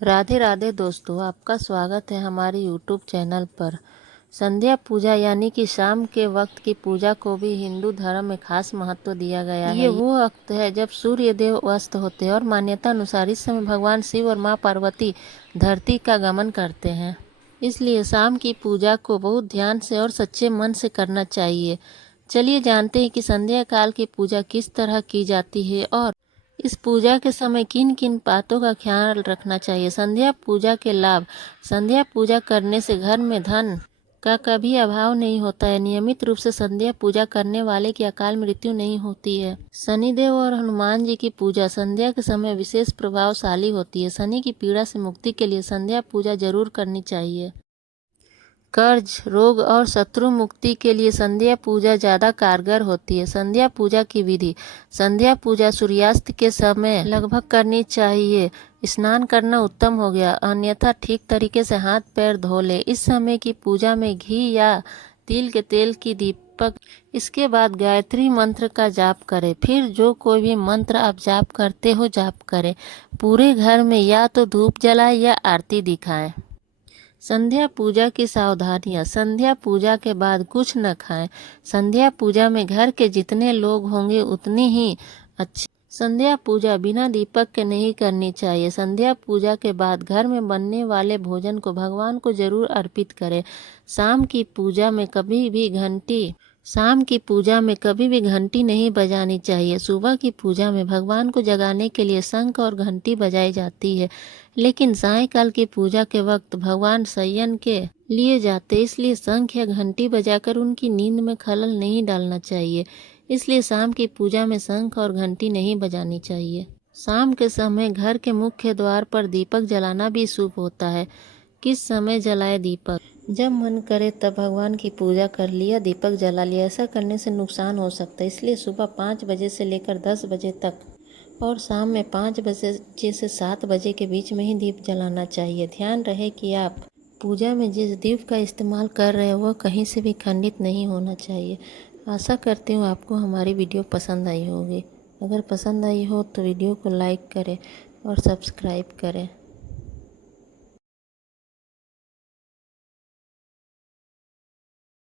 राधे राधे दोस्तों, आपका स्वागत है हमारे यूट्यूब चैनल पर। संध्या पूजा यानी कि शाम के वक्त की पूजा को भी हिंदू धर्म में खास महत्व दिया गया है। ये वो वक्त है जब सूर्य देव अस्त होते हैं और मान्यता अनुसार इस समय भगवान शिव और माँ पार्वती धरती का गमन करते हैं। इसलिए शाम की पूजा को बहुत ध्यान से और सच्चे मन से करना चाहिए। चलिए जानते हैं कि संध्या काल की पूजा किस तरह की जाती है और इस पूजा के समय किन किन बातों का ख्याल रखना चाहिए। संध्या पूजा के लाभ। संध्या पूजा करने से घर में धन का कभी अभाव नहीं होता है। नियमित रूप से संध्या पूजा करने वाले की अकाल मृत्यु नहीं होती है। शनिदेव और हनुमान जी की पूजा संध्या के समय विशेष प्रभावशाली होती है। शनि की पीड़ा से मुक्ति के लिए संध्या पूजा जरूर करनी चाहिए। कर्ज, रोग और शत्रु मुक्ति के लिए संध्या पूजा ज़्यादा कारगर होती है। संध्या पूजा की विधि। संध्या पूजा सूर्यास्त के समय लगभग करनी चाहिए। स्नान करना उत्तम हो गया, अन्यथा ठीक तरीके से हाथ पैर धो ले। इस समय की पूजा में घी या तिल के तेल की दीपक। इसके बाद गायत्री मंत्र का जाप करें। फिर जो कोई भी मंत्र आप जाप करते हो जाप करें। पूरे घर में या तो धूप जलाएं या आरती दिखाएं। संध्या पूजा की सावधानियां। संध्या पूजा के बाद कुछ न खाएं। संध्या पूजा में घर के जितने लोग होंगे उतनी ही अच्छी। संध्या पूजा बिना दीपक के नहीं करनी चाहिए। संध्या पूजा के बाद घर में बनने वाले भोजन को भगवान को जरूर अर्पित करें। शाम की पूजा में कभी भी घंटी नहीं बजानी चाहिए। सुबह की पूजा में भगवान को जगाने के लिए शंख और घंटी बजाई जाती है, लेकिन सायंकाल की पूजा के वक्त भगवान शयन के लिए जाते, इसलिए शंख या घंटी बजाकर उनकी नींद में खलल नहीं डालना चाहिए। इसलिए शाम की पूजा में शंख और घंटी नहीं बजानी चाहिए। शाम के समय घर के मुख्य द्वार पर दीपक जलाना भी शुभ होता है। किस समय जलाए दीपक? जब मन करे तब भगवान की पूजा कर लिया, दीपक जला लिया। ऐसा करने से नुकसान हो सकता है, इसलिए सुबह 5 बजे से लेकर 10 बजे तक और शाम में 5 बजे से 7 बजे के बीच में ही दीप जलाना चाहिए। ध्यान रहे कि आप पूजा में जिस दीप का इस्तेमाल कर रहे हो वह कहीं से भी खंडित नहीं होना चाहिए। आशा करती हूँ आपको हमारी वीडियो पसंद आई होगी। अगर पसंद आई हो तो वीडियो को लाइक करें और सब्सक्राइब करें।